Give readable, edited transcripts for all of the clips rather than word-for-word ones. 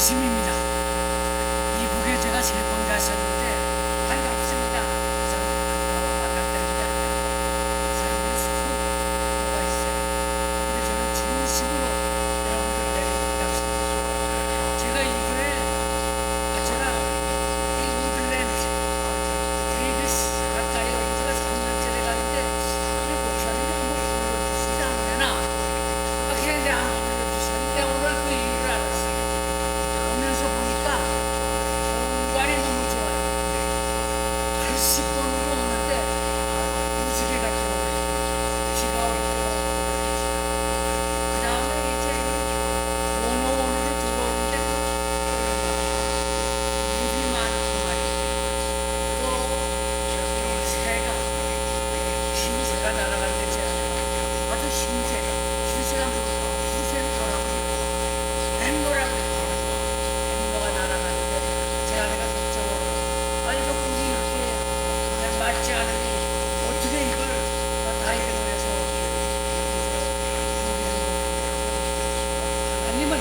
진심입니다. 이북에 제가 세 번 갔었는데 반갑습니다. 반갑다는 게 아니라 사람들이 쑥 뭐가 있어요. 근데 저는 진심으로 여러분들 내게 반갑습니다. 제가 이 교회 제가 이 우들랜드 데이비스 가까이 온 지가 3년째 돼가는데 이 목사님이 한번 불러주시지 않으려나 그런데 안 불러주시는데 오늘 그 이유를 알았어요. 오면서 보니까 공간이 너무 좋아요. 80번으로 오는데 무지개 같은 비가 오고 그 다음에 이제 원어원으로 들어오는데 물이 많고 말이에요. 또 새가 흰새가 날아가는데 제가 아주 흰새가 뭐라고 뱀노라고 가 날아가는데 제 아내가 걱정을 이거 꿈이 이렇게 맞지 않으니 어떻게 이걸 다 이겨내서 하나님은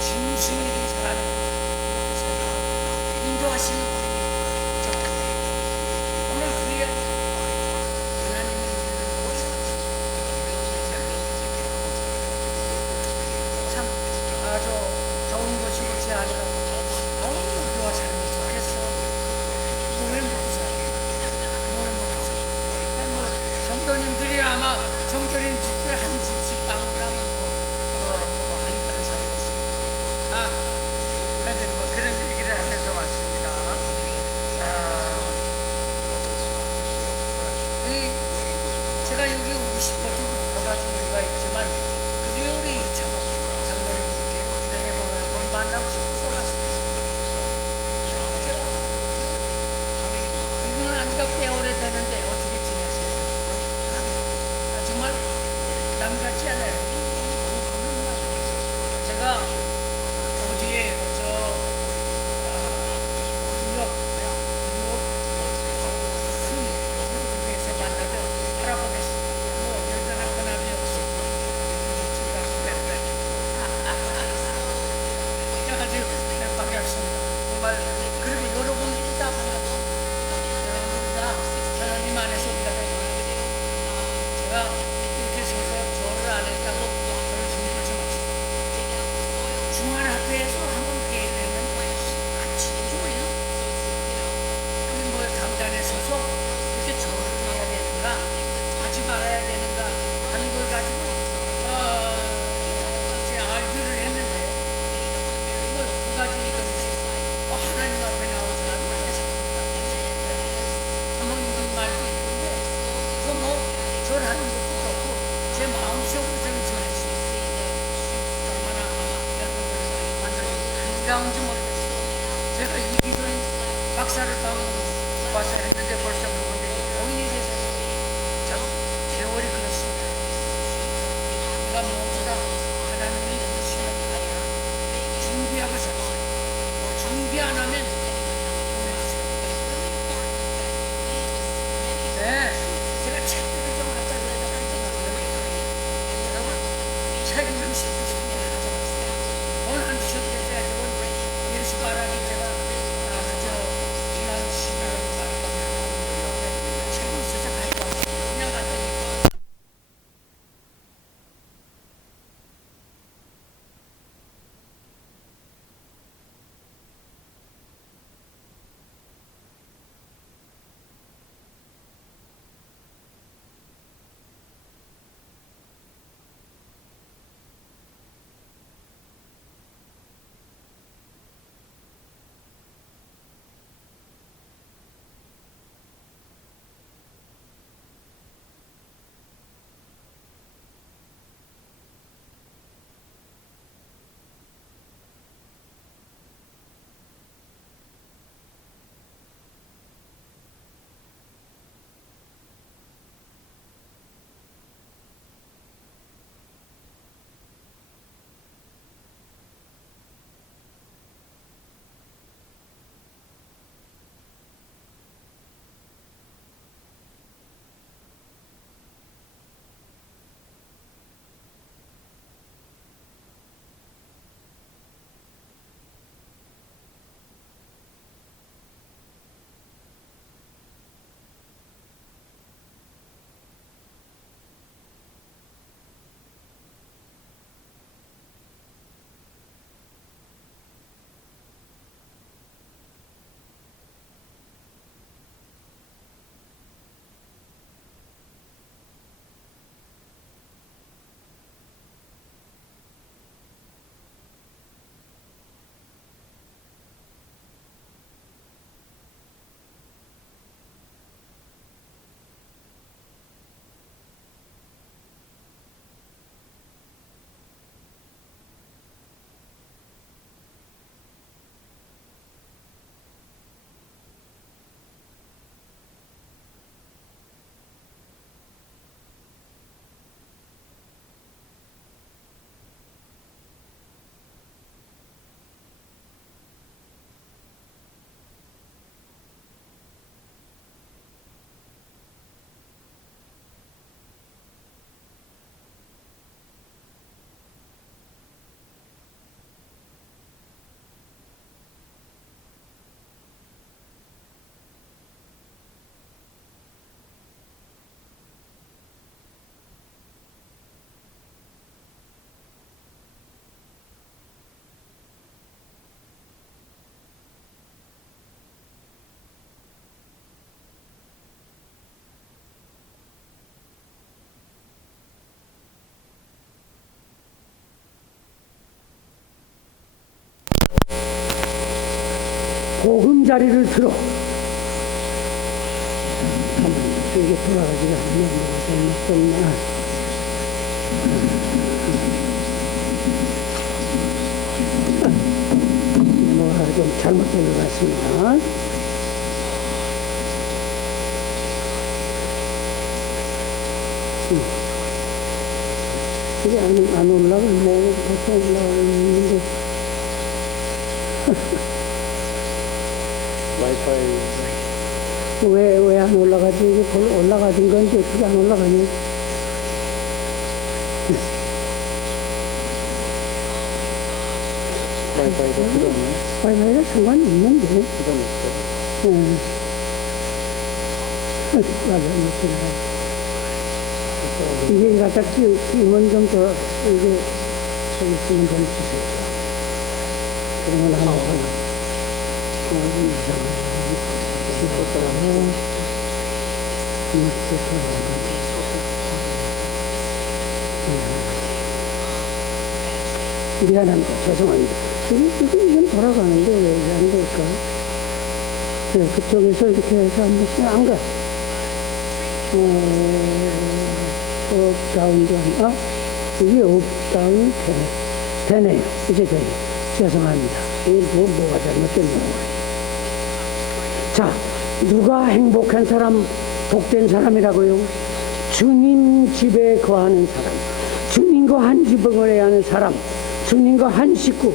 진심이 잘하는 인도하시는 분이 저 오늘 그 이야기 하나님은 참 아주 좋은 것이고 제 아내가 우리와 살면 좋겠어. 노래 먹고 성도님들이 아마 성도님 집에 한 집씩 빵을 하면 하니까 살겠습니다. 하여튼 그런 얘기를 하면서 왔습니다. 제가 여기 오고 싶어도 여러 가지 이유가 있지만 그중에 우리 장로님께 그대에 한번 만나고 싶어서 왔습니다. 이분은 안가 꽤 오래되는데 어떻게 지내세요? 정말 남 같지 않아요. 제가 어디에 뉴욕에서 만나면 알아보겠습니다. 여전한 권함이 없어. 아주 반갑습니다. 정말 그리고 여러분들이 다 반갑습니다. 여러분들이 다 하나님 안에서 우리가 제가 이렇게 서서 절을 안 했다고 저를 힘들지 마십시오. 중환학회에서 한번 회의를 했는데 같이 좋아요. 강단에 서서 이렇게 절을 해야 되는가 하지 말아야 되는가 하는 걸 가지고 이제 알기를 했는데 두 가지 이건데 하나님 앞에 나온 사람이 한번 이런 말도 있는데 절하는 것도 좋고 제 마음속으로 좀 전했습니다. 얼마나 여러분들 완전히 한가운지 모르겠어요. 제가 이 기도인 박사를 와서 했는데 벌써 그분들이 5인이 되셔서 참 세월이 그렇습니다. 우리가 모두 다 하나님이 부르시는 준비하고 살아요. 준비 안 하면 보내주세요. 네, 제가 책들을 좀 갖다 드려야 여러분 책임을 싣고 싶은 걸 가져갔어요. 돈 안 주셔도 되죠. 예수 바라기 제가 지난 12월 책을 써서 가지고 왔어요. 그냥 갔더니 보금자리를 들어. 이게 돌아가지가 않네. 잘못됐나. 뭐가 좀 잘못된 것 같습니다. 이게 안 올라가네. 보통 올라가는데. 와이파이. 왜 안 올라가지? 이게 올라가진 건지 어떻게 안 올라가냐? 와이파이가 필요하네. 와이파이가 상관이 없는데. 부담 맞아, 이게 갖다 끼면 좀 더, 이게, 저기 있으면 좀 주세요. 그러면 안 하고, 좀 이상하네. 미안합니다. 죄송합니다. 이건 돌아가는데 왜 이게 안 될까? 네, 그쪽에서 이렇게 해서 한 번씩 안 가. 업다운도 아니야? 이게 업다운 되네요. 이제 돼요. 죄송합니다. 이게 뭐가 잘못됐나요? 자, 누가 행복한 사람, 복된 사람이라고요? 주님 집에 거하는 사람, 주님과 한 지붕을 하는 사람, 주님과 한 식구,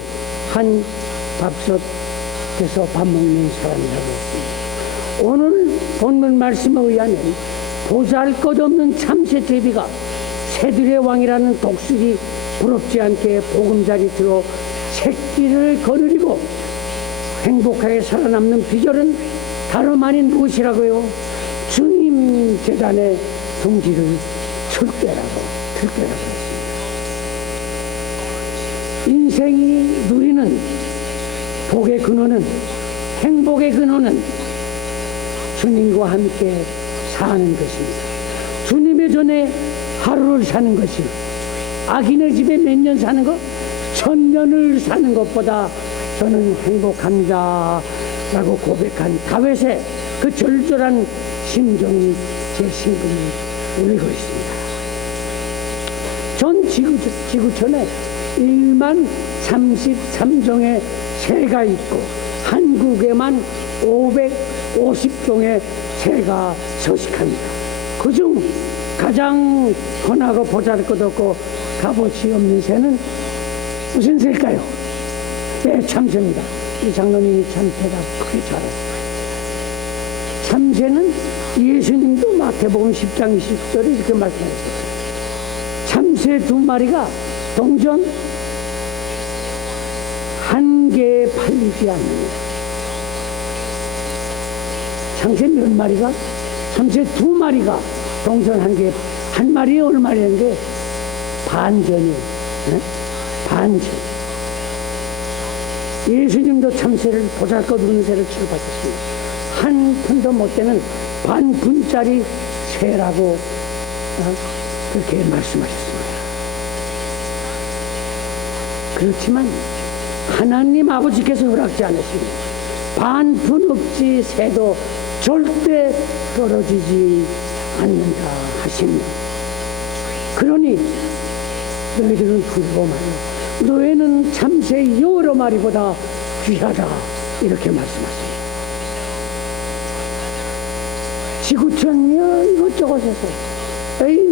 한 밥솥에서 밥 먹는 사람이라고 했습니다. 오늘 본문 말씀에 의하면 보잘것없는 참새 제비가 새들의 왕이라는 독수리 부럽지 않게 보금자리 들어 새끼를 거느리고 행복하게 살아남는 비결은 다름 아닌 무엇이라고요? 주님 재단의 둥지를 틀 때라고 했습니다. 인생이 누리는 복의 근원은, 행복의 근원은 주님과 함께 사는 것입니다. 주님의 전에 하루를 사는 것이, 악인의 집에 몇 년 사는 것, 1000년을 사는 것보다 저는 행복합니다 라고 고백한 다윗의 그 절절한 심정이 제 심금을 울리고 있습니다. 전 지구촌에 1만 33종의 새가 있고 한국에만 550종의 새가 서식합니다. 그중 가장 흔하고 보잘것없고 값어치 없는 새는 무슨 새일까요? 네, 참새입니다. 이 장로님이 참새가 크게 잘 알았어요. 참새는 예수님도 마태복음 10장 20절에 이렇게 말씀하셨어요. 참새 2마리가 동전 한 개에 팔리지 않느냐. 참새 몇 마리가? 참새 2마리가 동전 한 개에, 한 마리에 얼마라는데 반전이에요. 네? 반전. 예수님도 참새를 보잘것없는 새를 취급하셨습니다. 한 푼도 못 되는 반푼짜리 새라고 그렇게 말씀하셨습니다. 그렇지만 하나님 아버지께서 허락지 않으시니 반푼업지 새도 절대 떨어지지 않는다 하십니다. 그러니 너희들은 두려워 말라. 너희는 참새 여러 마리보다 귀하다. 이렇게 말씀하세요. 지구촌 이것저것에서,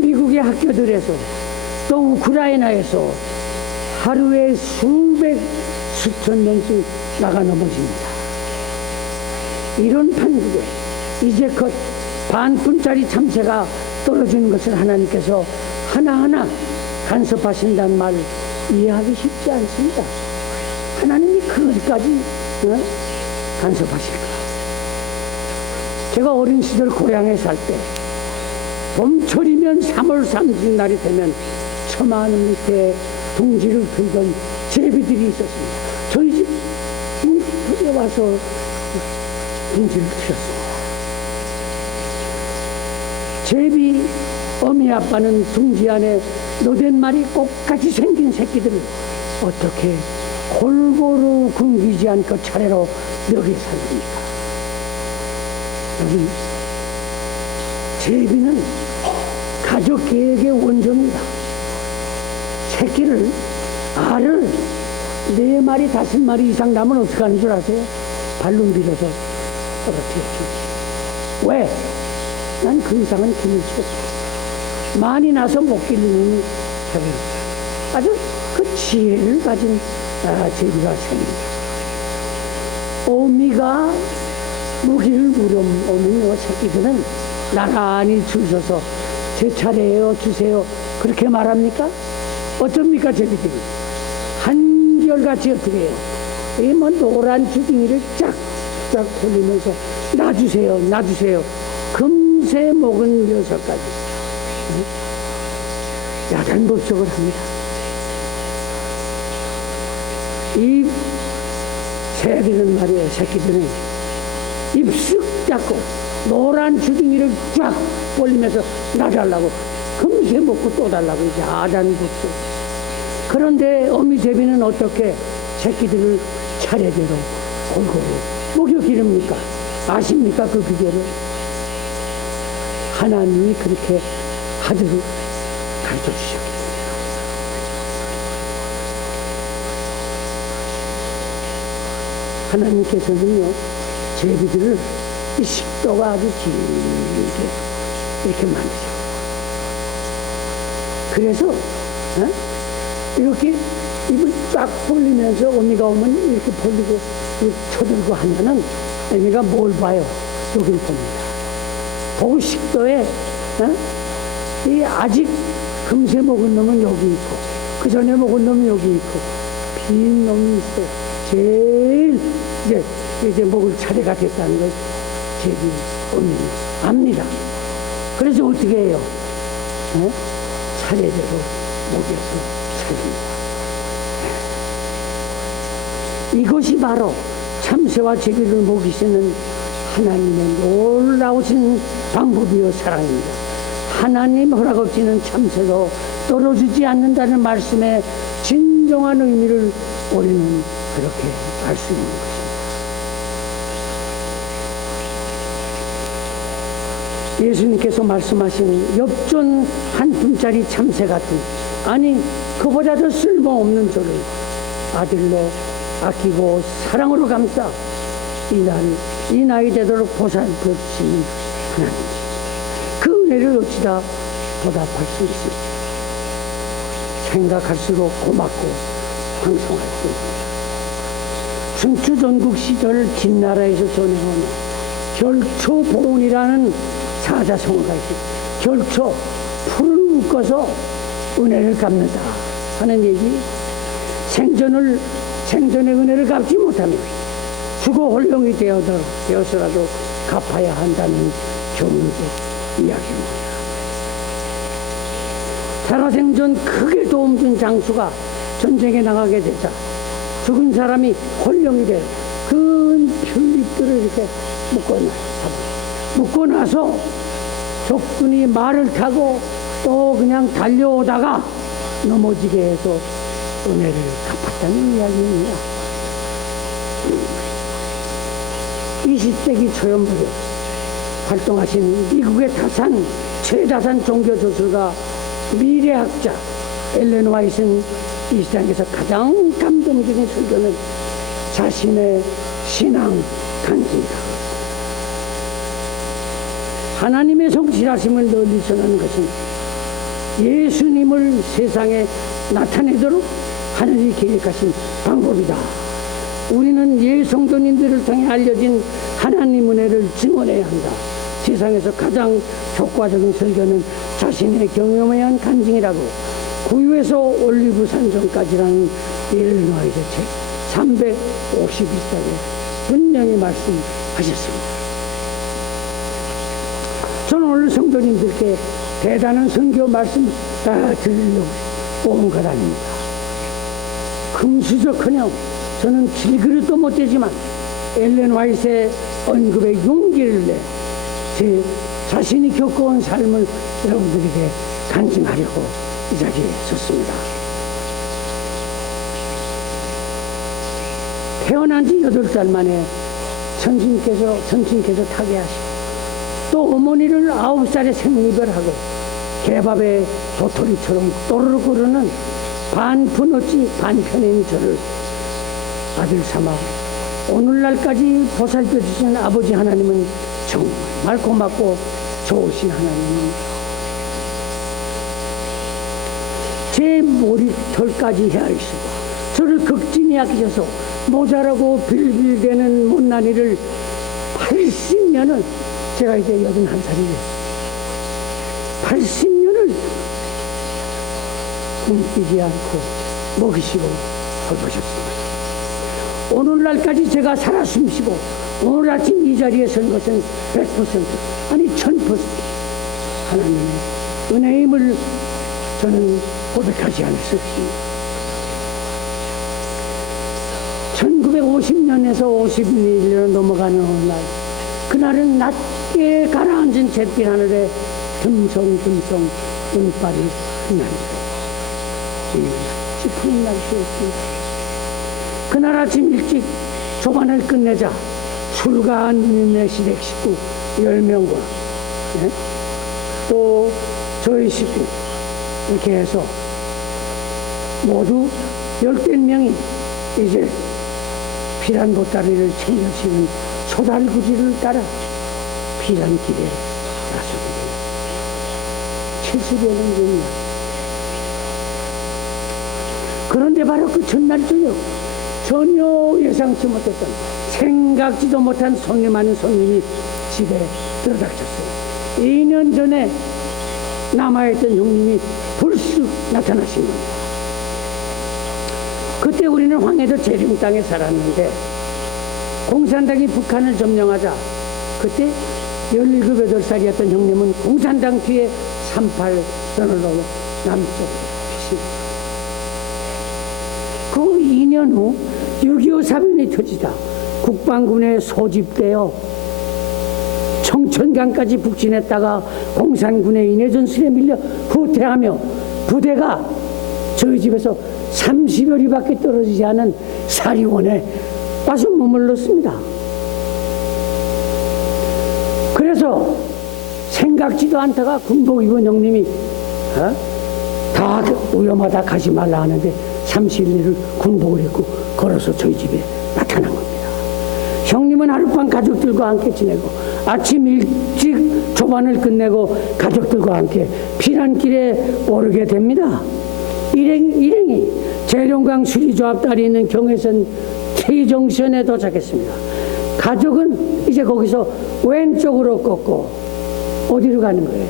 미국의 학교들에서, 또 우크라이나에서 하루에 수천 명씩 나가 넘어집니다. 이런 판국에 이제 곧 반푼짜리 참새가 떨어지는 것을 하나님께서 하나하나 간섭하신다는 말 이해하기 쉽지 않습니다. 하나님이 그것까지 간섭하실까? 제가 어린 시절 고향에 살 때 봄철이면 3월 30일 날이 되면 처마하늘 밑에 둥지를 틀던 제비들이 있었습니다. 저희 집 문에 와서 둥지를 틀었습니다. 제비 어미 아빠는 둥지 안에 노댓말이 꽃같이 생긴 새끼들을 어떻게 골고루 굶기지 않고 차례로 먹여 살립니다. 여기 제비는 가족 계획의 원조입니다. 새끼를, 알을 4마리, 5마리 이상 나면 어떻게 하는 줄 아세요? 발로 밀어서 떨어뜨려 주지. 왜? 난 그 이상은 기를 수 없어. 많이 나서 못 기르는 저기 아주 그 지혜를 가진 제비가 생깁니다. 어미가 먹이를 물어오면 새끼들은 나란히 줄 서서 제 차례예요, 주세요. 그렇게 말합니까? 어쩝니까, 제비들이? 한결같이 어떻게 해요? 이 뭐 노란 주둥이를 쫙쫙 돌리면서 놔주세요, 놔주세요. 금세 먹은 녀석까지 야단법석을 합니다. 이 새들은 말이에요, 새끼들은 입쓱 닫고 노란 주둥이를 쫙 벌리면서 놔달라고 금세 먹고 또 달라고 야단법석. 그런데 어미 제비는 어떻게 새끼들을 차례대로 골고루 먹여 기릅니까? 아십니까, 그 비결을? 하나님이 그렇게 하도록 가르쳐 주셨습니다. 하나님께서는요, 제비들을 이 식도가 아주 길게 이렇게 만드셨어요. 그래서 이렇게 입을 쫙 벌리면서 어미가 오면 이렇게 벌리고 쳐들고 하면은 어미가 뭘 봐요? 여기를 봅니다. 보고 식도에 이 아직 금세 먹은 놈은 여기 있고 그 전에 먹은 놈은 여기 있고 빈 놈이 있어요. 제일 이제 먹을 차례가 됐다는 걸 제비 어미는 압니다. 그래서 어떻게 해요? 차례대로 먹여서 살립니다. 이것이 바로 참새와 제비를 먹이시는 하나님의 놀라우신 방법이요 사랑입니다. 하나님 허락 없이는 참새도 떨어지지 않는다는 말씀의 진정한 의미를 우리는 그렇게 알 수 있는 것입니다. 예수님께서 말씀하신 엽전 한 푼짜리 참새 같은, 아니 그보다 더 쓸모없는 저를 아들로 아끼고 사랑으로 감싸 이 나이 되도록 보살펴주시는 하나님, 그 은혜를 어찌다 보답할 수 있습니까? 생각할수록 고맙고 황송할 수 있습니다. 춘추 전국 시절 진나라에서 전해온 결초보은이라는 사자성어가 있습니다. 결초, 풀을 묶어서 은혜를 갚는다 하는 얘기. 생전의 은혜를 갚지 못하면 죽어 홀령이 되어서라도 갚아야 한다는 교훈적 이야기입니다. 살아생전 크게 도움준 장수가 전쟁에 나가게 되자 죽은 사람이 홀령이 돼 큰 풀잎들을 이렇게 묶고 나서 적군이 말을 타고 또 그냥 달려오다가 넘어지게 해서 은혜를 갚았다는 이야기입니다. 20세기 초연 무렵 활동하신 미국의 최다산 종교조술가 미래학자 엘렌 화이트는 이 세상에서 가장 감동적인 설교는 자신의 신앙 간증이다. 하나님의 성실하심을 널리 전하는 것은 예수님을 세상에 나타내도록 하늘이 계획하신 방법이다. 우리는 예성도님들을 통해 알려진 하나님 은혜를 증언해야 한다. 세상에서 가장 효과적인 설교는 자신의 경험에 의한 간증이라고 구유에서 올리브 산정까지라는 엘렌 화이트 책 352장에 분명히 말씀하셨습니다. 저는 오늘 성도님들께 대단한 선교 말씀 드리려고 온 것 아닙니다. 금수저커녕 저는 질그릇도 못 되지만 엘렌 화이트의 언급에 용기를 내 제 자신이 겪어온 삶을 여러분들에게 간증하려고 이 자리에 섰습니다. 태어난 지 8달 만에 선친께서 타게 하시고 또 어머니를 9살에 생리별 하고 개밥에 도토리처럼 또르륵 끓는 반푼 어치 반편인 저를 아들 삼아 오늘날까지 보살펴 주신 아버지 하나님은 정말 고맙고 좋으신 하나님입니다. 제 머리털까지 헤아리시고 저를 극진히 아끼셔서 모자라고 빌빌대는 못난이를 80년을 제가 이제 81살이에요. 80년을 굶기지 않고 먹이시고 돌보셨습니다. 오늘날까지 제가 살아 숨쉬고 오늘 아침 이 자리에 선 것은 100% 아니 1000% 하나님의 은혜임을 저는 고백하지 않을 수 없습니다. 1950년에서 51년 넘어가는 어느 날 그날은 낮게 가라앉은 잿빛 하늘에 듬성듬성 운빨이 흩날리고 찌푸린 날씨였습니다. 그날 아침 일찍 조반을 끝내자 술과 누님네 시댁 식구 10명과 또 저희 식구 이렇게 해서 모두 10명이 이제 피란 보따리를 챙겨지는 소달구지를 따라 피란길에 나서게 됩니다. 70여 년 전이야. 그런데 바로 그 전날 저녁 전혀 예상치 못했던 생각지도 못한 손님하는 손님이 집에 들어닥쳤어요. 2년 전에 남아있던 형님이 불쑥 나타나신 겁니다. 그때 우리는 황해도 재림 땅에 살았는데 공산당이 북한을 점령하자 그때 17, 18살이었던 형님은 공산당 뒤에 38 선언으로 남쪽으로 피십니다. 그 2년 후 6.25 사변이 터지자 국방군에 소집되어 청천강까지 북진했다가 공산군의 인해전술에 밀려 후퇴하며 부대가 저희 집에서 30여리밖에 떨어지지 않은 사리원에 와서 머물렀습니다. 그래서 생각지도 않다가 군복 입은 형님이 다 위험하다 가지 말라 하는데 30일을 군복을 입고 걸어서 저희 집에 나타난 겁니다. 형님은 하룻밤 가족들과 함께 지내고 아침 일찍 조반을 끝내고 가족들과 함께 피난길에 오르게 됩니다. 일행이 재룡강 수리조합 딸이 있는 경해선 K정션에 도착했습니다. 가족은 이제 거기서 왼쪽으로 꺾고 어디로 가는 거예요?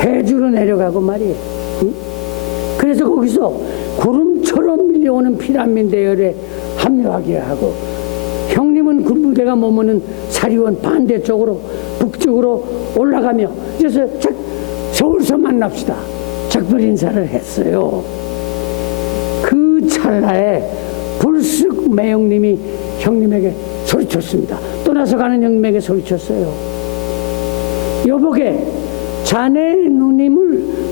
해주로 내려가고 말이에요. 응? 그래서 거기서 구름처럼 밀려오는 피란민 대열에 합류하게 하고 형님은 군부대가 머무는 사리원 반대쪽으로 북쪽으로 올라가며 그래서 서울서 만납시다. 작별 인사를 했어요. 그 찰나에 불쑥 매형님이 형님에게 소리쳤습니다. 떠나서 가는 형님에게 소리쳤어요. 여보게 자네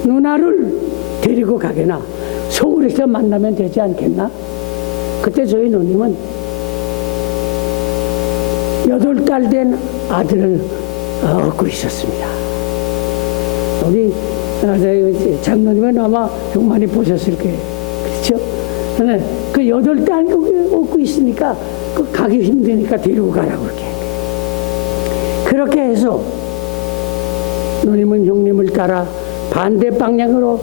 누나를 데리고 가게나 서울에서 만나면 되지 않겠나? 그때 저희 누님은 8달 된 아들을 얻고 있었습니다. 우리 장로님은 아마 형 많이 보셨을 거예요. 그렇죠? 그 8달 얻고 있으니까 그 가기 힘드니까 데리고 가라고 그렇게 해서 누님은 형님을 따라 반대 방향으로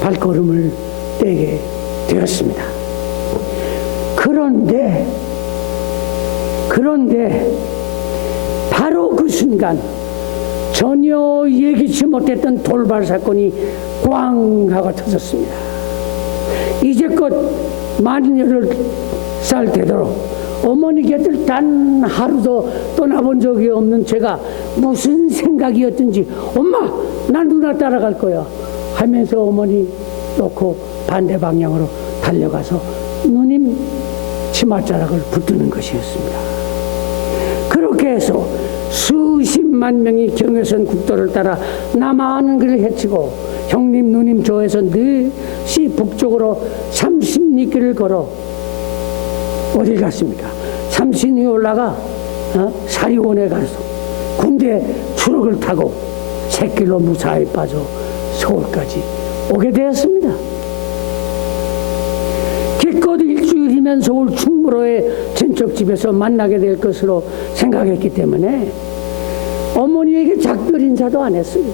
발걸음을 떼게 되었습니다. 그런데 바로 그 순간 전혀 예기치 못했던 돌발 사건이 꽝 하고 터졌습니다. 이제껏 48살 되도록 어머니 곁을 단 하루도 떠나본 적이 없는 제가 무슨 생각이었든지 엄마 난 누나 따라갈 거야 하면서 어머니 놓고 반대 방향으로 달려가서 누님 치맛자락을 붙드는 것이었습니다. 그렇게 해서 수십만 명이 경해선 국도를 따라 남하는 그를 헤치고 형님 누님 조에서 늘시 북쪽으로 30리길을 걸어 어디 갔습니까? 삼신이 올라가 사리원에 가서 군대 추록을 타고 새길로 무사히 빠져 서울까지 오게 되었습니다. 기껏 일주일이면 서울 충무로의 친척집에서 만나게 될 것으로 생각했기 때문에 어머니에게 작별 인사도 안 했어요.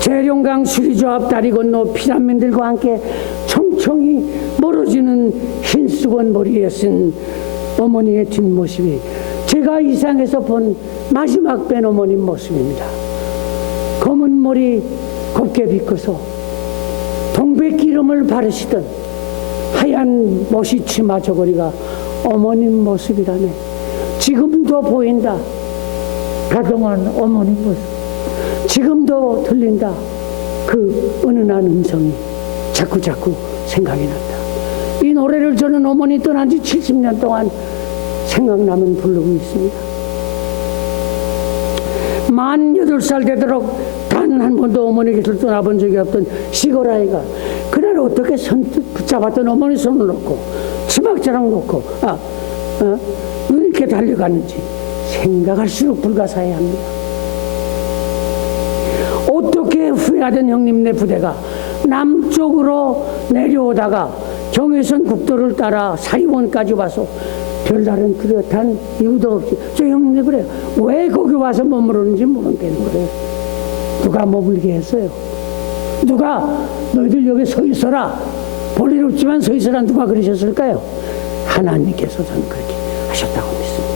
재룡강 수리조 앞 다리 건너 피난민들과 함께 청청히 멀어지는 흰수건 머리에 쓴 어머니의 뒷모습이 제가 이 상에서 본 마지막 뵌 어머님 모습입니다. 검은 머리 곱게 빗고서 동백기름을 바르시던 하얀 멋이 치마 저고리가 어머님 모습이라네. 지금도 보인다. 가동한 어머님 모습. 지금도 들린다. 그 은은한 음성이 자꾸 생각이 난다. 이 노래를 저는 어머니 떠난 지 70년 동안 생각나면 부르고 있습니다. 48살 되도록 단 한 번도 어머니 곁을 떠나본 적이 없던 시골 아이가 그날 어떻게 선뜻 붙잡았던 어머니 손을 놓고 치막자락 놓고 눈 이렇게 달려가는지 생각할수록 불가사의합니다. 어떻게 후회하던 형님네 부대가 남쪽으로 내려오다가 경의선 국도를 따라 사리원까지 와서 별다른 뚜렷한 이유도 없이 저 형님네 그래요. 왜 거기 와서 머무르는지 모르겠는 거예요. 누가 머물게 했어요? 누가 너희들 여기 서 있어라. 볼일 없지만 서 있어라. 누가 그러셨을까요? 하나님께서 저는 그렇게 하셨다고 믿습니다.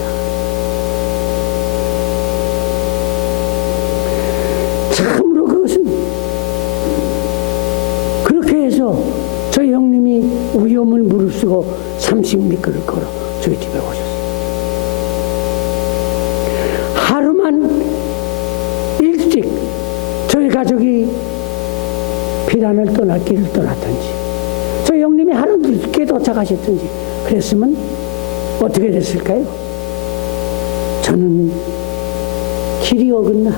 참으로 그것은 그렇게 해서 저희 형님이 위험을 무릅쓰고 30리터를 걸어 저희 집에 오셨어요. 하루만 일찍 저희 가족이 피난을 길을 떠났든지 저희 형님이 하루 늦게 도착하셨든지 그랬으면 어떻게 됐을까요? 저는 길이 어긋나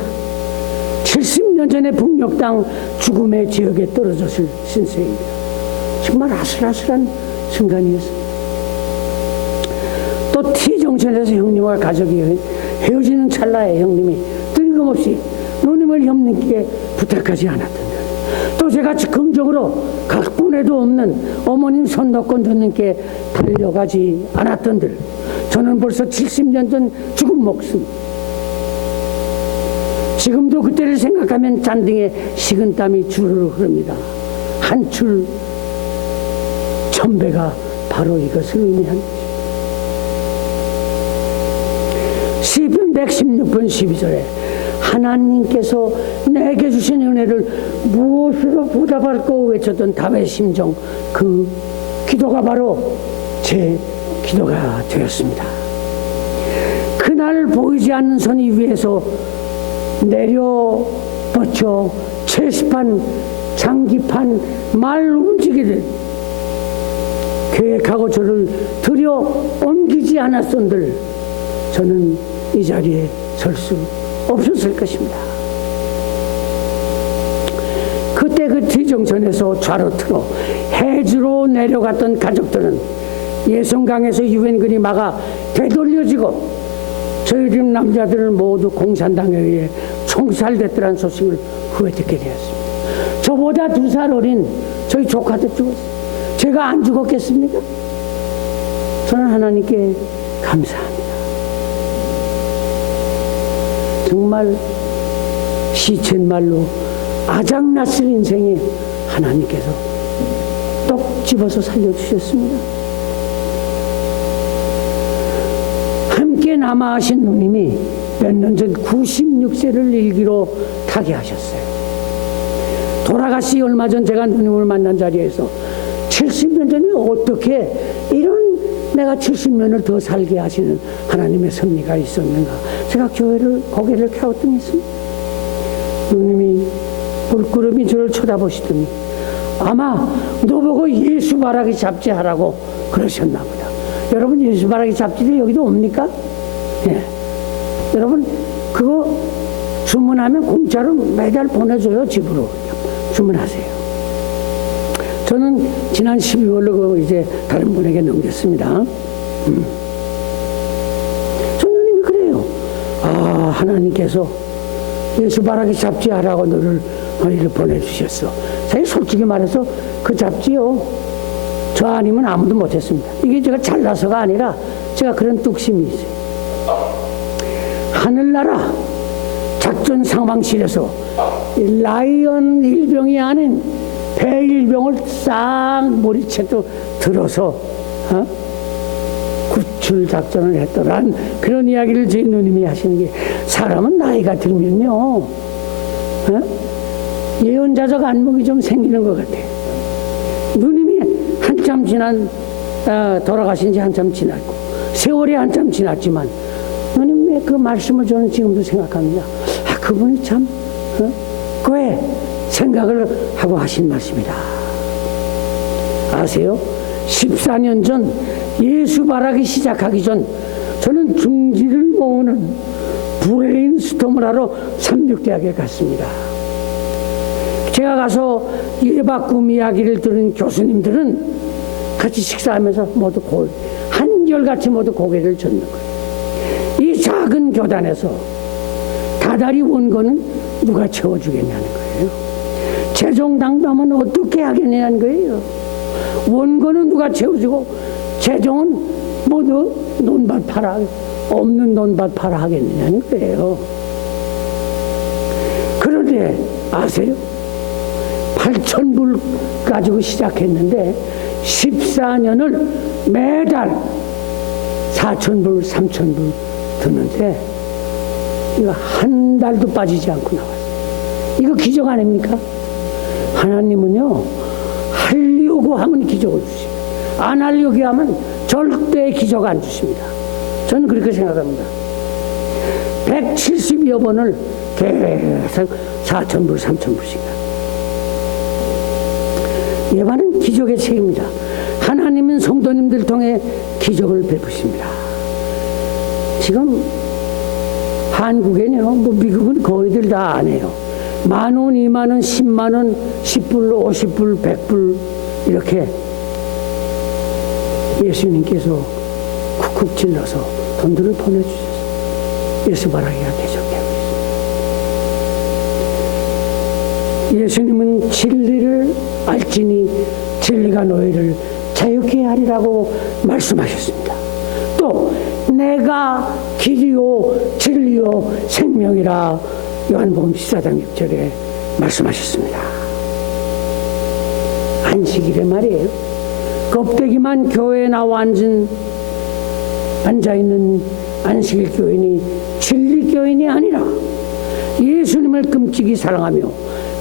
70년 전에 북녘 땅 죽음의 지역에 떨어졌을 신세입니다. 정말 아슬아슬한 순간이었습니다. 또 T정천에서 형님과 가족이 헤어지는 찰나에 형님이 뜬금없이 누님을 형님께 부탁하지 않았던들, 또 제가 즉흥적으로 각본에도 없는 어머님 손 놓고 누님께 달려가지 않았던들, 저는 벌써 70년 전 죽은 목숨, 지금도 그때를 생각하면 잔등에 식은땀이 주르르 흐릅니다. 한출 천배가 바로 이것을 의미한 것입니다. 시편 116편 12절에 하나님께서 내게 주신 은혜를 무엇으로 보답할까 외쳤던 다윗의 심정, 그 기도가 바로 제 기도가 되었습니다. 그날 보이지 않는 선 위에서 내려 뻗쳐 채시판, 장기판, 말 움직이듯 계획하고 저를 들여 옮기지 않았던들 저는 이 자리에 설 수 없었을 것입니다. 그때 그 T정천에서 좌로 틀어 해주로 내려갔던 가족들은 예성강에서 유엔군이 막아 되돌려지고 저희 집 남자들은 모두 공산당에 의해 총살됐더란 소식을 후에 듣게 되었습니다. 저보다 2살 어린 저희 조카도 죽었어요. 제가 안 죽었겠습니까? 저는 하나님께 감사합니다. 정말 시쳇말로 아작났을 인생에 하나님께서 똑 집어서 살려주셨습니다. 함께 남아하신 누님이 몇 년 전 96세를 일기로 타계하셨어요. 돌아가시 얼마 전 제가 누님을 만난 자리에서 70년 전에 어떻게 이런 내가 70년을 더 살게 하시는 하나님의 섭리가 있었는가, 제가 교회를 고개를 켜었더니 누님이 물끄러미 저를 쳐다보시더니 아마 너보고 예수 바라기 잡지 하라고 그러셨나 보다. 여러분 예수 바라기 잡지를 여기도 옵니까? 예. 여러분 그거 주문하면 공짜로 매달 보내줘요. 집으로 주문하세요. 저는 지난 12월로 이제 다른 분에게 넘겼습니다. 성도님이 그래요. 아, 하나님께서 예수 바라기 잡지하라고 너를 이렇게 보내주셨어. 사실 솔직히 말해서 그 잡지요, 저 아니면 아무도 못했습니다. 이게 제가 잘나서가 아니라 제가 그런 뚝심이 있어요. 하늘나라 작전 상황실에서 이 라이언 일병이 아닌 배 일병을 싹 머리채도 들어서 구출 작전을 했더란 그런 이야기를 제 누님이 하시는 게, 사람은 나이가 들면요 예언자적 안목이 좀 생기는 것 같아요. 누님이 한참 돌아가신 지 한참 지났고 세월이 한참 지났지만 누님의 그 말씀을 저는 지금도 생각합니다. 아, 그분이 참 꽤 생각을 하고 하신 말씀이다. 아세요? 14년 전 예수 바라기 시작하기 전 저는 중지를 모으는 브레인스톰을 하러 삼육대학에 갔습니다. 제가 가서 예박꿈 이야기를 들은 교수님들은 같이 식사하면서 모두 한결같이 모두 고개를 젓는 거예요. 이 작은 교단에서 다달이 원고는 누가 채워주겠냐는 거예요. 재정당담은 어떻게 하겠냐는 거예요. 원고는 누가 채워주고 재정은 모두 논밭 팔아, 없는 논밭 팔아 하겠느냐는 거예요. 그런데 아세요? 8,000불 가지고 시작했는데 14년을 매달 4,000불, 3,000불 드는데 이거 한 달도 빠지지 않고 나왔어요. 이거 기적 아닙니까? 하나님은요, 하려고 하면 기적을 주십니다. 안 하려고 하면 절대 기적 안 주십니다. 저는 그렇게 생각합니다. 170여 번을 계속 4,000불, 3,000불씩. 예반은 기적의 책입니다. 하나님은 성도님들 통해 기적을 베푸십니다. 지금 한국에는요, 뭐 미국은 거의들 다 안 해요. 10,000원, 20,000원, 10만원, 10불, 50불, 100불 이렇게 예수님께서 쿡쿡 찔러서 돈들을 보내주셔서 예수 바라기가 대적되고 있습니다. 예수님은 진리를 알지니 진리가 너희를 자유케 하리라고 말씀하셨습니다. 또 내가 길이요 진리요 생명이라 요한복음 14장 6절에 말씀하셨습니다. 안식일에 말이에요. 껍데기만 교회에 나와 앉아있는 안식일 교인이 진리 교인이 아니라 예수님을 끔찍이 사랑하며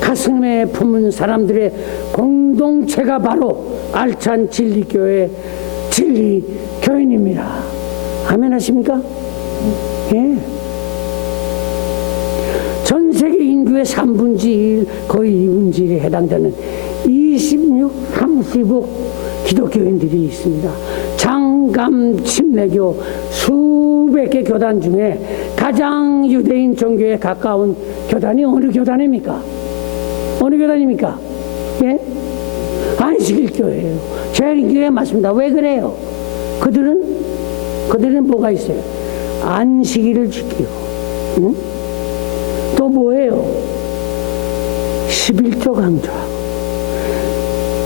가슴에 품은 사람들의 공동체가 바로 알찬 진리교회 진리 교인입니다. 아멘 하십니까? 예. 전 세계 인구의 3분의 1, 거의 2분의 1에 해당되는 30억 기독교인들이 있습니다. 장감 침례교 수백 개 교단 중에 가장 유대인 종교에 가까운 교단이 어느 교단입니까? 어느 교단입니까? 예? 안식일 교회예요. 재림교회 맞습니다. 왜 그래요? 그들은 뭐가 있어요? 안식일을 지키고, 응? 또 뭐예요? 11조 강조하고,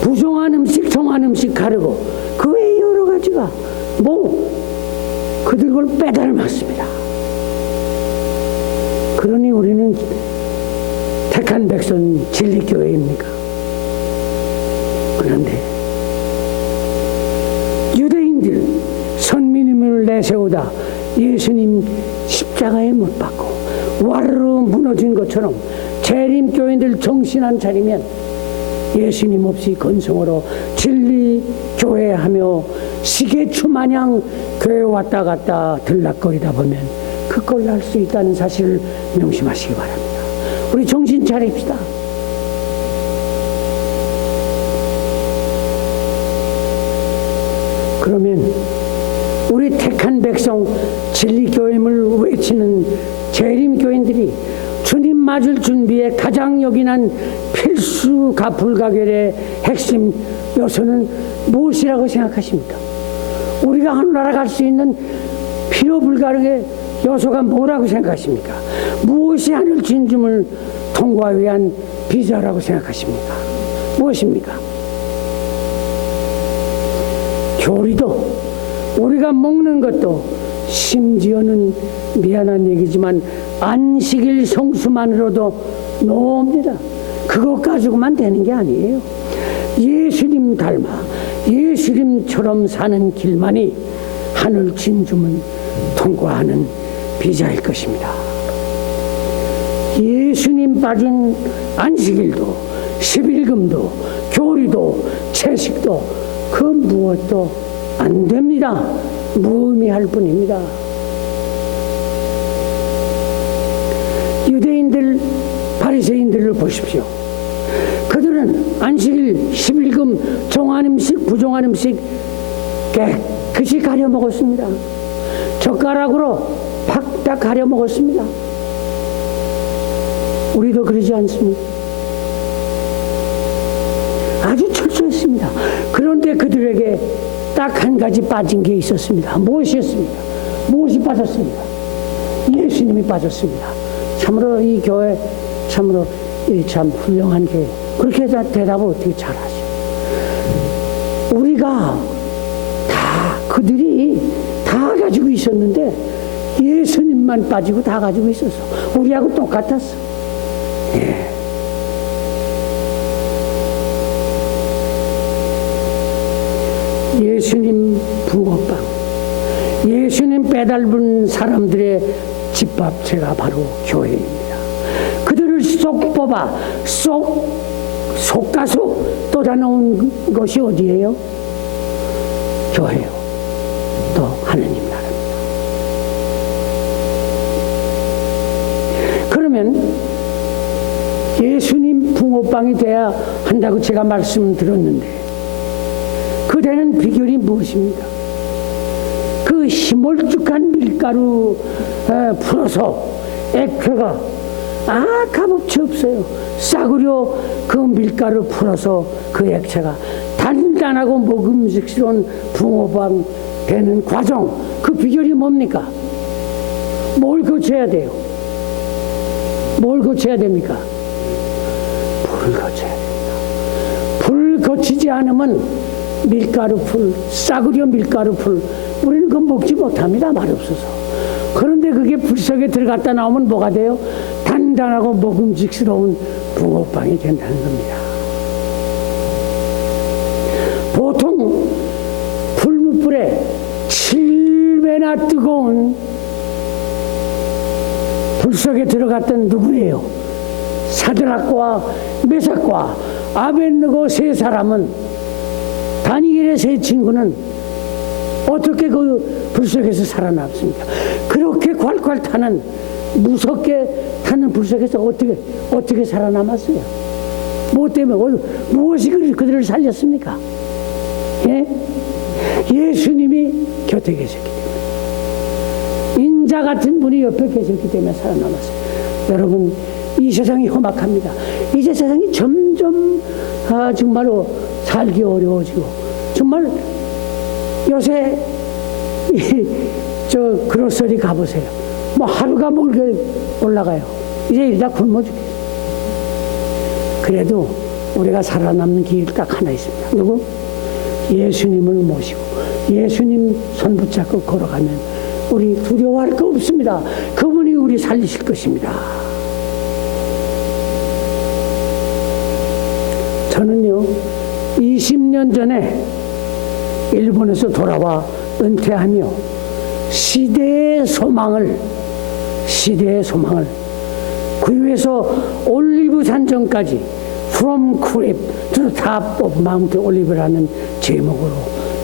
부정한 음식, 정한 음식 가르고, 그 외에 여러 가지가 그들 걸 빼닮았습니다. 그러니 우리는 택한 백성 진리교회입니까? 그런데 유대인들 선민임을 내세우다 예수님 십자가에 못 박고 와르르 무너진 것처럼 재림교인들 정신 안 차리면 예수님 없이 건성으로 진리교회하며 시계추 마냥 교회 왔다 갔다 들락거리다 보면 그걸 날 수 있다는 사실을 명심하시기 바랍니다. 우리 정신 차립시다. 그러면 우리 택한 백성 진리교임을 외치는 재림교인들이 주님 맞을 준비에 가장 요긴한 필수 가불가결의 핵심 요소는 무엇이라고 생각하십니까? 우리가 하늘나라 갈 수 있는 필요 불가능의 요소가 뭐라고 생각하십니까? 무엇이 하늘 진주문을 통과하기 위한 비자라고 생각하십니까? 무엇입니까? 교리도, 우리가 먹는 것도, 심지어는 미안한 얘기지만 안식일 성수만으로도 노입니다. 그것 가지고만 되는 게 아니에요. 예수님 닮아 예수님처럼 사는 길만이 하늘 진주문 통과하는 비자일 것입니다. 예수님 빠진 안식일도, 11금도, 교리도, 채식도 그 무엇도 안 됩니다. 무의미할 뿐입니다. 유대인들, 바리새인들을 보십시오. 그들은 안식일, 11금, 종한 음식, 부종한 음식 깨끗이 가려 먹었습니다. 젓가락으로 팍팍 가려 먹었습니다. 우리도 그러지 않습니까? 아주 철저했습니다. 그런데 그들에게 딱 한 가지 빠진 게 있었습니다. 무엇이었습니까? 무엇이 빠졌습니까? 예수님이 빠졌습니다. 참으로 이 교회 참으로 참 훌륭한 교회. 그렇게 대답을 어떻게 잘하죠? 우리가 다 그들이 다 가지고 있었는데 예수님만 빠지고 다 가지고 있었어. 우리하고 똑같았어. 예. 예수님 붕어빵, 예수님 빼닮은 사람들의 집합체가 바로 교회입니다. 그들을 쏙 뽑아 속가속 쏟아놓은 것이 어디예요? 교회요. 또 하느님 나라입니다. 그러면 예수님 붕어빵이 돼야 한다고 제가 말씀드렸는데 그 되는 비결이 무엇입니까? 그 희몰쭉한 밀가루 풀어서 액체가 값없이 없어요. 싸구려 그 밀가루 풀어서 그 액체가 단단하고 먹음직스러운 붕어빵 되는 과정, 그 비결이 뭡니까? 뭘 거쳐야 돼요? 뭘 거쳐야 됩니까? 불을 거쳐야 됩니다. 불 거치지 않으면 밀가루 풀, 싸구려 밀가루 풀, 우리는 그거 먹지 못합니다. 맛없어서. 그런데 그게 불 속에 들어갔다 나오면 뭐가 돼요? 단단하고 먹음직스러운 붕어빵이 된다는 겁니다. 보통 불무불에 7배나 뜨거운 불 속에 들어갔던 누구예요? 사드락과 메삭과 아벳느고 세 사람은, 다니엘의 세 친구는 어떻게 그 불 속에서 살아남습니까? 그렇게 콸콸 타는, 무섭게 타는 불 속에서 어떻게 살아남았어요? 무엇 때문에, 무엇이 그들을 살렸습니까? 예? 예수님이 곁에 계셨기 때문에, 인자 같은 분이 옆에 계셨기 때문에 살아남았어요. 여러분, 이 세상이 험악합니다. 이제 세상이 점점 정말로 살기 어려워지고, 정말 요새 저 그로서리 가보세요. 뭐 하루가 멀게 올라가요. 이제 이러다 굶어 죽겠어요. 그래도 우리가 살아남는 길 딱 하나 있습니다. 누구? 예수님을 모시고 예수님 손 붙잡고 걸어가면 우리 두려워할 거 없습니다. 그분이 우리 살리실 것입니다. 저는요, 20년 전에 일본에서 돌아와 은퇴하며 시대의 소망을 구유에서 올리브 산정까지 From Crib to the Top of Mount Olive라는 제목으로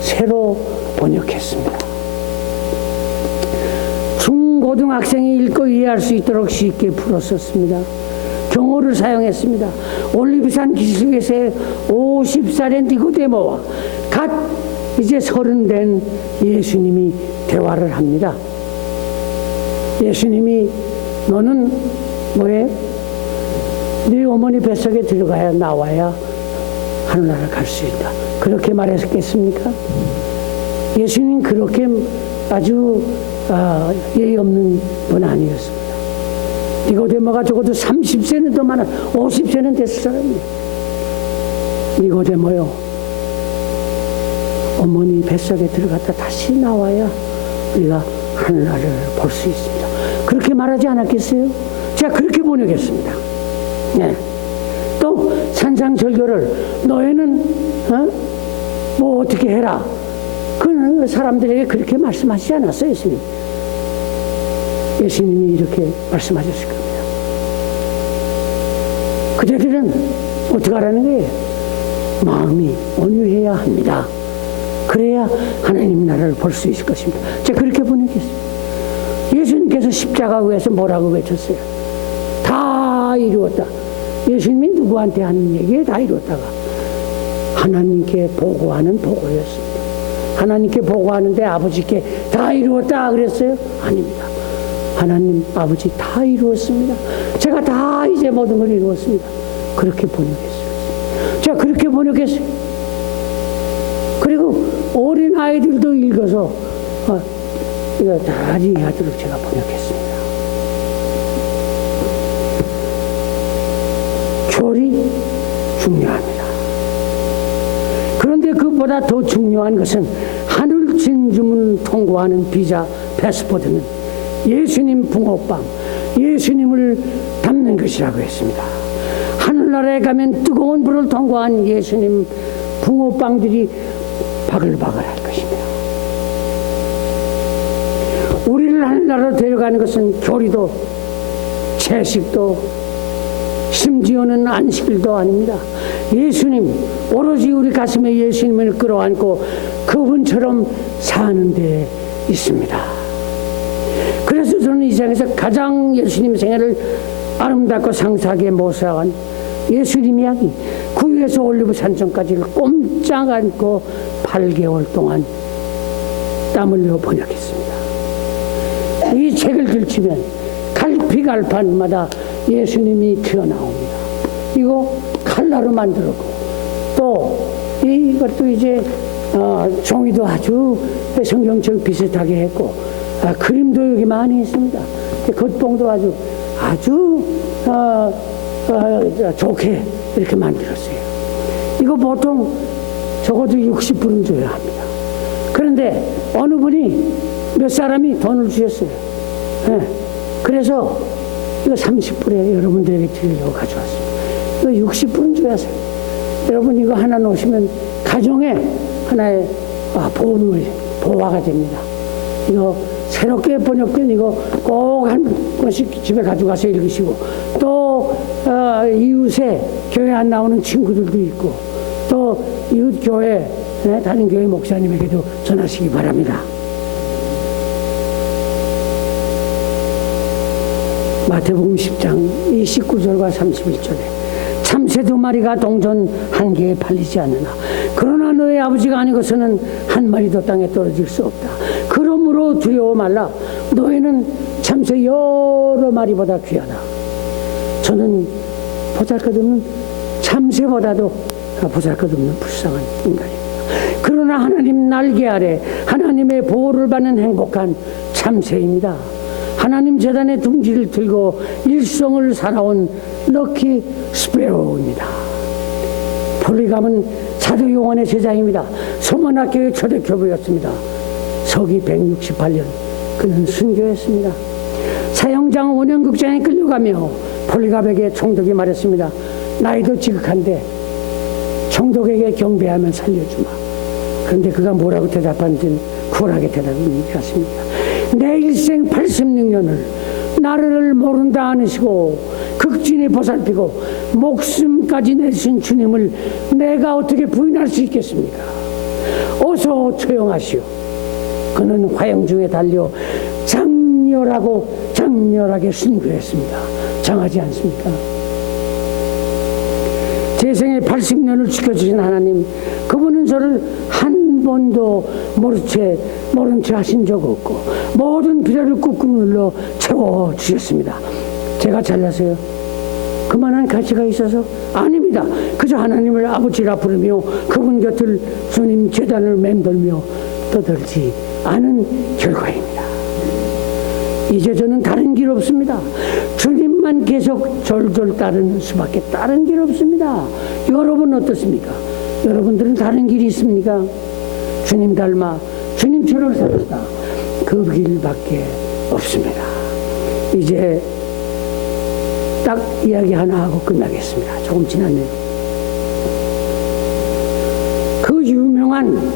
새로 번역했습니다. 중고등학생이 읽고 이해할 수 있도록 쉽게 풀었었습니다. 경어를 사용했습니다. 올리브산 기슭에서의 50살의 니고데모와 갓 이제 30 된 예수님이 대화를 합니다. 예수님이 너는 뭐해? 네 어머니 뱃속에 들어가야 나와야 하늘나라 갈 수 있다. 그렇게 말했겠습니까? 예수님 그렇게 아주 예의 없는 분 아니었습니다. 니고데모가 적어도 30세는 더 많아 50세는 됐을 사람이에요. 니고데모요, 어머니 뱃속에 들어갔다 다시 나와야 우리가 하늘나라를 볼 수 있습니다. 그렇게 말하지 않았겠어요? 제가 그렇게 번역했습니다. 네. 또 산상절교를 너희는 뭐 어떻게 해라, 그 사람들에게 그렇게 말씀하시지 않았어요. 예수님이 이렇게 말씀하셨을 겁니다. 그들은 어떻게 하라는 거예요? 마음이 온유해야 합니다. 그래야 하나님 나라를 볼 수 있을 것입니다. 제가 그렇게 번역했습니다. 예수님께서 십자가 위에서 뭐라고 외쳤어요? 다 이루었다. 예수님이 누구한테 하는 얘기에 다 이루었다가 하나님께 보고하는 보고였습니다. 하나님께 보고하는데 아버지께 다 이루었다 그랬어요? 아닙니다. 하나님 아버지 다 이루었습니다. 제가 다 이제 모든 걸 이루었습니다. 그렇게 번역했어요. 제가 그렇게 번역했어요. 그리고 어린 아이들도 읽어서 이거 다 이해하도록 제가 번역했습니다. 교리 중요합니다. 그런데 그보다 더 중요한 것은 하늘 진주문을 통과하는 비자 패스포드는 예수님 붕어빵, 예수님을 담는 것이라고 했습니다. 하늘나라에 가면 뜨거운 불을 통과한 예수님 붕어빵들이 바글바글할 것입니다. 우리를 하늘나라로 데려가는 것은 교리도 채식도 심지어는 안식일도 아닙니다. 예수님, 오로지 우리 가슴에 예수님을 끌어안고 그분처럼 사는 데 있습니다. 그래서 저는 이 세상에서 가장 예수님 생애를 아름답고 상세하게 모사한 예수님 이야기, 구유에서 올리브 산성까지를 꼼짝 않고 8개월 동안 땀 흘려 번역했습니다. 이 책을 들치면 갈피갈판마다 예수님이 튀어나옵니다. 이거 칼라로 만들었고 또 이것도 이제 종이도 아주 성경책 비슷하게 했고 그림도 여기 많이 있습니다. 겉봉도 아주 좋게 이렇게 만들었어요. 이거 보통 적어도 60불은 줘야 합니다. 그런데 어느 분이 몇 사람이 돈을 주셨어요. 네. 그래서 이거 30불에 여러분들에게 드리려고 가져왔습니다. 이거 60불은 줘야 해요. 여러분 이거 하나 놓으시면 가정에 하나의 보화가 됩니다. 이거 새롭게 번역된 이거 꼭 한 권씩 집에 가져가서 읽으시고 또 이웃에 교회 안 나오는 친구들도 있고 또 이웃 교회 다른 교회 목사님에게도 전하시기 바랍니다. 마태복음 10장 19절과 31절에 참새 2마리가 동전 1개에 팔리지 않으나 그러나 너의 아버지가 아니고서는 한 마리도 땅에 떨어질 수 없다. 그러므로 두려워 말라. 너희는 참새 여러 마리보다 귀하다. 저는 보잘것없는 참새보다도 보잘것없는 불쌍한 인간입니다. 그러나 하나님 날개 아래 하나님의 보호를 받는 행복한 참새입니다. 하나님 재단의 둥지를 들고 일성을 살아온 럭키 스페로우입니다. 폴리감은 사도요한의 제자입니다. 서문학교의 초대 교부였습니다. 서기 168년 그는 순교했습니다. 사형장 원형극장에 끌려가며 폴리감에게 총독이 말했습니다. 나이도 지극한데 총독에게 경배하면 살려주마. 그런데 그가 뭐라고 대답하는지는 쿨하게 대답했습니다. 내 일생 86년을 나를 모른다 하시고 극진히 보살피고 목숨까지 내신 주님을 내가 어떻게 부인할 수 있겠습니까? 어서 처형하시오. 그는 화형 중에 달려 장렬하게 순교했습니다. 장하지 않습니까? 제 생에 80년을 지켜주신 하나님, 그분은 저를 한 번도 모른 채 하신 적 없고 모든 필요를 꾹꾹 눌러 채워주셨습니다. 제가 잘나서요? 그만한 가치가 있어서? 아닙니다. 그저 하나님을 아버지라 부르며 그분 곁을 주님 제단을 맴돌며 떠들지 않은 결과입니다. 이제 저는 다른 길 없습니다. 주님만 계속 졸졸 따르는 수밖에 다른 길 없습니다. 여러분 어떻습니까? 여러분들은 다른 길이 있습니까? 주님 닮아 주님처럼 살았다. 그 길밖에 없습니다. 이제 딱 이야기 하나 하고 끝나겠습니다. 조금 지났네요. 그 유명한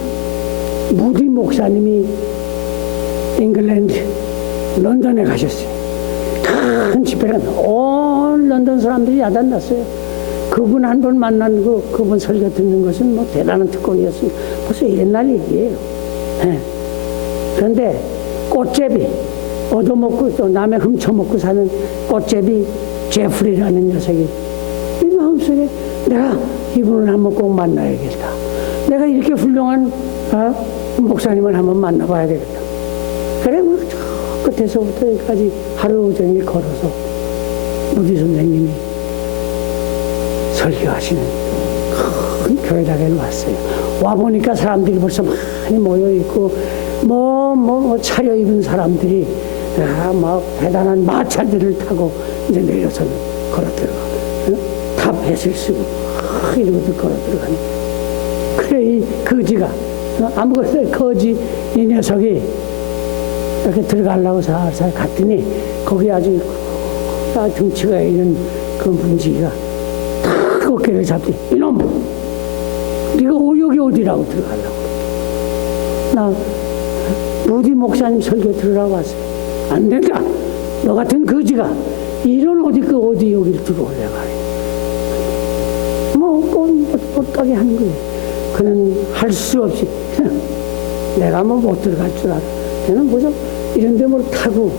무디 목사님이 잉글랜드 런던에 가셨어요. 큰 집회가 온 런던 사람들이 야단났어요. 그분 한 번 만난 거, 그분 설교 듣는 것은 뭐 대단한 특권이었습니다. 벌써 옛날 얘기예요. 네. 그런데 꽃제비 얻어먹고 또 남의 훔쳐먹고 사는 꽃제비 제프리라는 녀석이 이 마음속에 내가 이분을 한번 꼭 만나야겠다. 내가 이렇게 훌륭한 목사님을 한번 만나봐야 되겠다. 그래 뭐 저 끝에서부터 여기까지 하루 종일 걸어서 무디 선생님이 설교하시는 큰 교회당에 왔어요. 와보니까 사람들이 벌써 많이 모여있고 뭐 차려입은 사람들이 막 대단한 마차들을 타고 이제 내려서는 걸어 들어가. 다 뱃을 쓰고 이러고도 걸어 들어가니. 그래 이 거지가 아무것도 거지 이 녀석이 이렇게 들어가려고 살살 갔더니 거기 아주 등치가 있는 그 문지기가 탁 어깨를 잡더니 이놈 네가 여기 어디라고 들어가려고. 나 무디 목사님 설교 들으라고 왔어요. 안 된다. 너 같은 거지가 이런 어디 여기를 들어오려고 하네. 못 가게 하는 거예요. 그는 할 수 없이 내가 못 들어갈 줄 알아. 걔는 무슨 이런 데 뭘 타고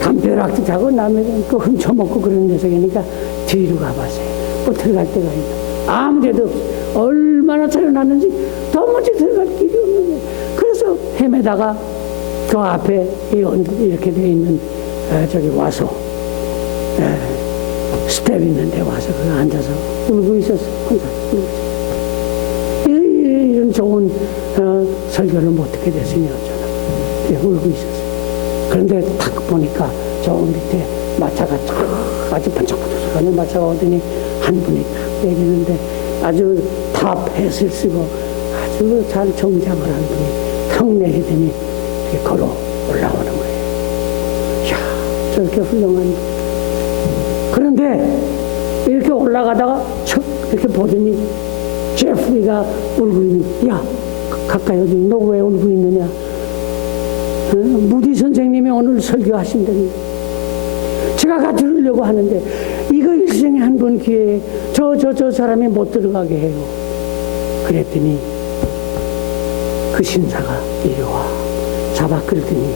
담벼락도 타고 남의 거 훔쳐먹고 그런 녀석이니까 뒤로 가봤어요. 뭐 들어갈 데가 있다. 아무 데도 없어. 얼마나 차려놨는지 도무지 들어갈 길이 없는 거예요. 그래서 헤매다가 그 앞에 이렇게 돼 있는 저기 와서 스텝 있는 데 와서 그 앉아서 울고 있었어. 혼자 울고 있었어. 이런 좋은 설교를 못 듣게 됐으니 어쩌나. 울고 있었어. 그런데 딱 보니까 저 밑에 마차가 아주 반짝반짝하는 마차가 오더니 한 분이 딱 내리는데 아주 다 뱃을 쓰고 아주 잘 정장을 한 분이 탁 내리더니 이렇게 걸어 올라오는 거예요. 이야, 저렇게 훌륭한. 그런데 이렇게 올라가다가 척 이렇게 보더니 제프리가 울고 있는, 야, 가까이 오더니 너 왜 울고 있느냐? 무디 선생님이 오늘 설교하신다니. 제가 같이 들으려고 하는데 이거 일생에 한 번 기회에 저 사람이 못 들어가게 해요. 그랬더니 그 신사가 이리 와 잡아 끌더니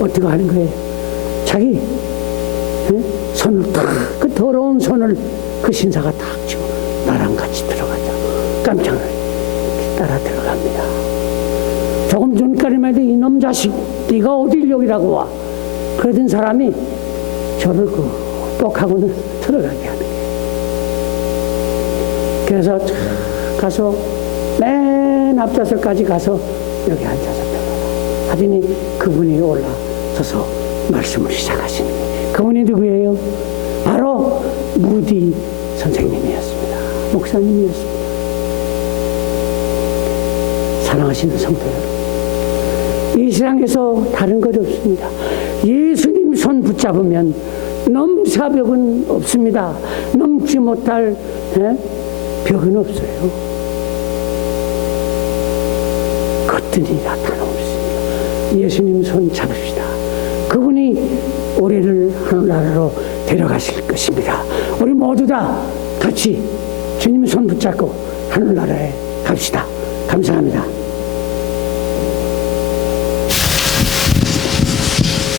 어떻게 하는 거예요? 자기 손을 탁, 그 더러운 손을 그 신사가 탁 쥐고 나랑 같이 들어가자. 깜짝 놀라게 따라 들어갑니다. 조금 눈가리만 해도 이놈 자식 네가 어딜 여기라고 와. 그러던 사람이 저를 똑하고는 들어가게 하는 거예요. 그래서 가서 맨 앞좌석까지 가서 여기 앉아서 들어가 하더니 그분이 올라서서 말씀을 시작하시는 거예요. 그분이 누구예요? 바로 무디 선생님이었습니다. 목사님이었습니다. 사랑하시는 성도 여러분, 이 세상에서 다른 것 없습니다. 예수님 손 붙잡으면 넘사벽은 없습니다. 넘지 못할 벽은 없어요. 것들이 나타나없습니다. 예수님 손 잡읍시다. 그분이 우리를 하늘나라로 데려가실 것입니다. 우리 모두 다 같이 주님 손 붙잡고 하늘나라에 갑시다. 감사합니다.